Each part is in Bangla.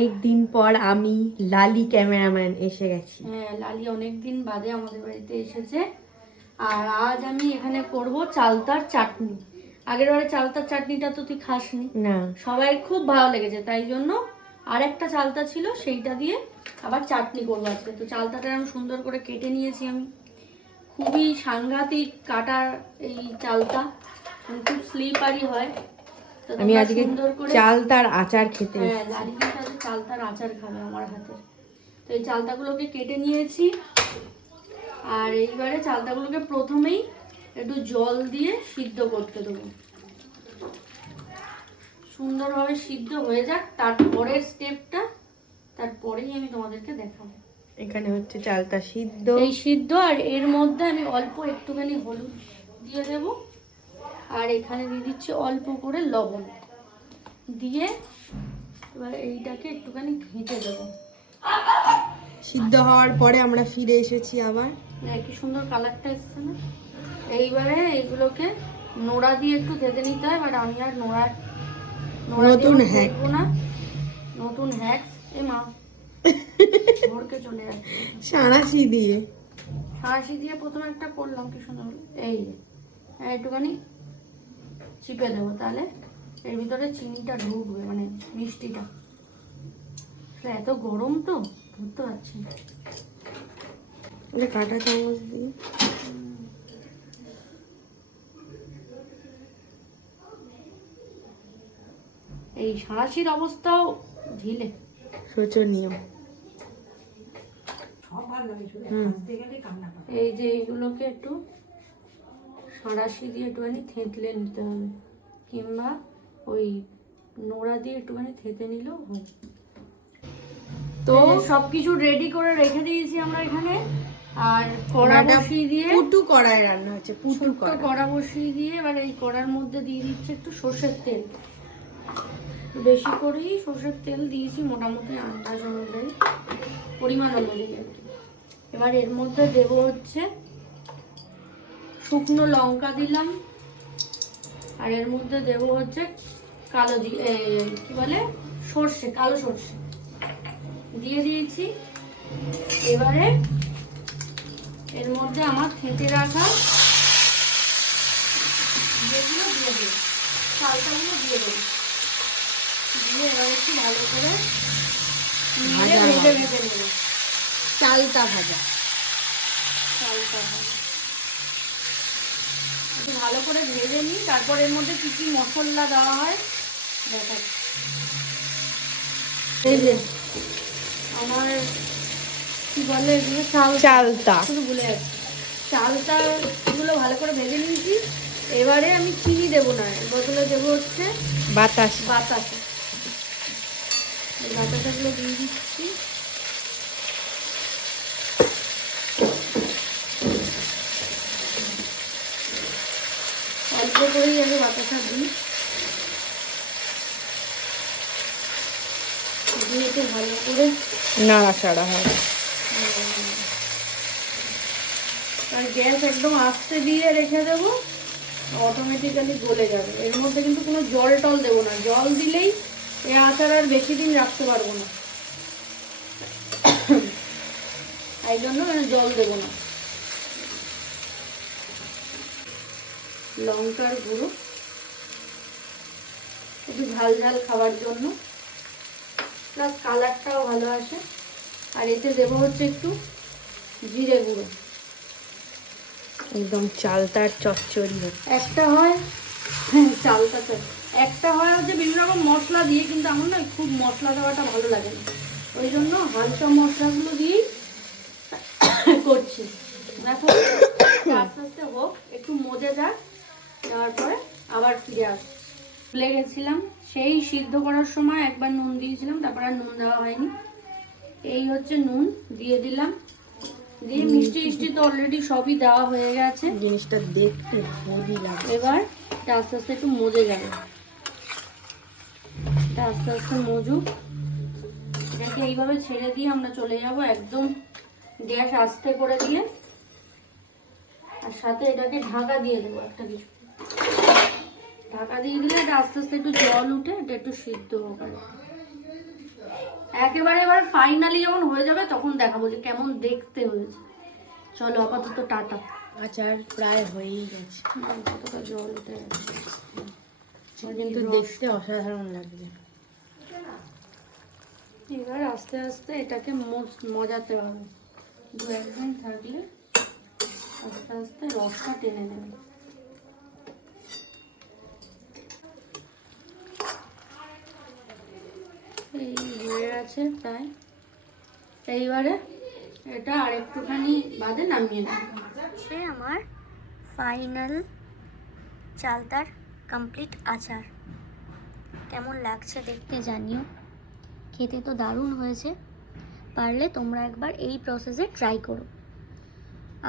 অনেকদিন পর আমি লালি ক্যামেরাম্যান এসে গেছি। হ্যাঁ, লালি অনেকদিন বাদে আমাদের বাড়িতে এসেছে। আর আজ আমি এখানে করব চালতার চাটনি। আগের বারে চালতার চাটনিটা তো তুই খাসনি না, সবাই খুব ভালো লেগেছে, তাই জন্য আরেকটা চালতা ছিল সেইটা দিয়ে আবার চাটনি করবো আজকে। তো চালতাটা আমি সুন্দর করে কেটে নিয়েছি। আমি খুবই সাংঘাতিক কাটার এই চালতা, খুব স্লিপারি হয়। তো আমি তোমরা আজকে সুন্দর করে চালতার আচার খেতে হ্যাঁ, এসেছি। লালি কিন্তু চালতার আচার খাবে আমার হাতে। তো এই চালতাগুলোকে কেটে নিয়েছি। আর এইবারে চালতাগুলোকে প্রথমেই একটু জল দিয়ে সিদ্ধ করতে দেবো, সুন্দরভাবে সিদ্ধ হয়ে যাক। তারপরের স্টেপটা তারপরেই আমি তোমাদেরকে দেখাবো। এখানে হচ্ছে চালতা সিদ্ধ। এই সিদ্ধ, আর এর মধ্যে আমি অল্প একটুখানি হলুদ দিয়ে দেব। আর এখানে দিয়ে দিচ্ছি অল্প করে লবণ দিয়ে এবার এইটাকে একটুখানি ঘেঁটে দেবো। সিদ্ধ হওয়ার পরে আমরা ফিরে এসেছি আবার। কি সুন্দর কালারটা এসছে না? এইবারে এইগুলোকে নোড়া দিয়ে একটু ধেতে নিতে হয়। বাট আমি আর নোড়া নতুন হ্যাক না, নতুন হ্যাক। এ মা ভরকে চলে যাচ্ছে। সাঁড়াশি দিয়ে প্রথমে একটা করলাম, কি সুন্দর হলো। এই একটুখানি চিপে দেবো, তাহলে এর ভিতরে চিনিটা ঢুকবে, মানে মিষ্টিটা। এত গরম তো ধরতে পারছি না। কাঁটা চামচ দিয়ে এই সাঁড়াশির অবস্থাও ঢিলে, শোচনীয়। এই যে এইগুলোকে একটু সাঁড়াশি দিয়ে একটুখানি থেঁতলে নিতে হবে, কিংবা ওই নোড়া দিয়ে একটুখানি থেঁতে নিলেও হয়। তো সবকিছু রেডি করে রেখে দিয়েছি আমরা এখানে। আর কড়া বসিয়ে দিয়ে, পুটু কড়াই রান্না হচ্ছে, পুটু কড়া বসিয়ে দিয়ে এবার এই কড়ার মধ্যে দিয়ে দিচ্ছে একটু সর্ষের তেল। বেশি করেই সর্ষের তেল দিয়েছি, মোটামুটি আন্দাজ অনুযায়ী, পরিমাণ অনুযায়ী আর কি। এবার এর মধ্যে দেবো হচ্ছে শুকনো লঙ্কা দিলাম। আর এর মধ্যে দেবো হচ্ছে কালো কি বলে সর্ষে, কালো সর্ষে দিয়ে দিয়েছি। এবারে এর মধ্যে আমার থেঁতে রাখা যেগুলো দিয়ে দেবো, চালতাগুলো দিয়ে দেবো। দিয়ে এবার একটু ভালো করে ভেজে নেবো। চালতা ভাজা একটু ভালো করে ভেজে নিই। তারপর এর মধ্যে কি কি মশলা দেওয়া হয় দেখাচ্ছি। এই যে আমার কি বলে এগুলো, চালতা, শুধু ভুলে যাচ্ছি। চালতাগুলো ভালো করে ভেজে নিয়েছি। এবারে আমি চিনি দেবো না, বদলে দেবো হচ্ছে বাতাসা। এই বাতাসাগুলো দিয়ে দিচ্ছি। অল্প করেই আমি বাতাসা দিই, দিয়ে একটু ভালো করে নাড়াচাড়া হয়। আর গ্যাস একদম আস্তে দিয়ে রেখে দেবো, অটোমেটিক্যালি গলে যাবে। এর মধ্যে কিন্তু কোনো জল টল দেবো না, জল দিলেই এই আচার আর বেশি দিন রাখতে পারবো না, এই জন্য জল দেবো না। লঙ্কার গুঁড়ো একটু ঝাল ঝাল খাবার জন্য, প্লাস কালারটাও ভালো আসে। আর এতে দেবো হচ্ছে একটু জিরে গুঁড়ো। একদম চালতার চচ্চড়ি একটা হয় চালতা একটা হয় হচ্ছে বিভিন্ন রকম মশলা দিয়ে, কিন্তু আমার না খুব মশলা দেওয়াটা ভালো লাগে না, ওই জন্য হালকা মশলাগুলো দিয়েই করছি। দেখো আস্তে আস্তে হোক, একটু মজে যাক, যাওয়ার পরে আবার ফিরে আসছি। ভুলে গেছিলাম, সেই সিদ্ধ করার সময় একবার নুন দিয়েছিলাম, তারপর আর নুন দেওয়া হয়নি। এই হচ্ছে নুন দিয়ে দিলাম, দিয়ে মিষ্টি তো অলরেডি সবই দেওয়া হয়ে গেছে। জিনিসটা দেখতে হেভি লাগে। এবার আস্তে আস্তে একটু মজে যাবে, আস্তে আস্তে মজুক। এটাকে এইভাবে ছেড়ে দিয়ে আমরা চলে যাব একদম গ্যাস আস্তে করে দিয়ে। আর সাথে এটাকে ঢাকা দিয়ে দেবো একটা কিছু, ঢাকা দিয়ে দিলে এটা আস্তে আস্তে একটু জল উঠে এটা একটু সিদ্ধ হবে। একেবারে এবার ফাইনালি যখন হয়ে যাবে তখন দেখাবো যে কেমন দেখতে হয়েছে। চলো আপাতত টাটা। আচার প্রায় হয়েই গেছে, কতটা জল উঠে গেছে। কিন্তু দেখতে অসাধারণ লাগছে। এবার আস্তে আস্তে এটাকে মজাতে হবে, 2-1 দিন থাকলে আস্তে আস্তে রসটা টেনে নেবে। এই হয়ে আছে প্রায়। এইবারে এটা আর একটুখানি বাদে নামিয়ে নেব। আমার ফাইনাল চালতার কমপ্লিট আচার। কেমন লাগছে দেখতে জানিও, খেতে তো দারুণ হয়েছে। পারলে তোমরা একবার এই প্রসেসে ট্রাই করো,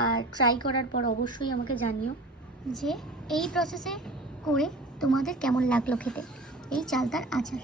আর ট্রাই করার পর অবশ্যই আমাকে জানিও যে এই প্রসেসে করে তোমাদের কেমন লাগলো খেতে এই চালতার আচার।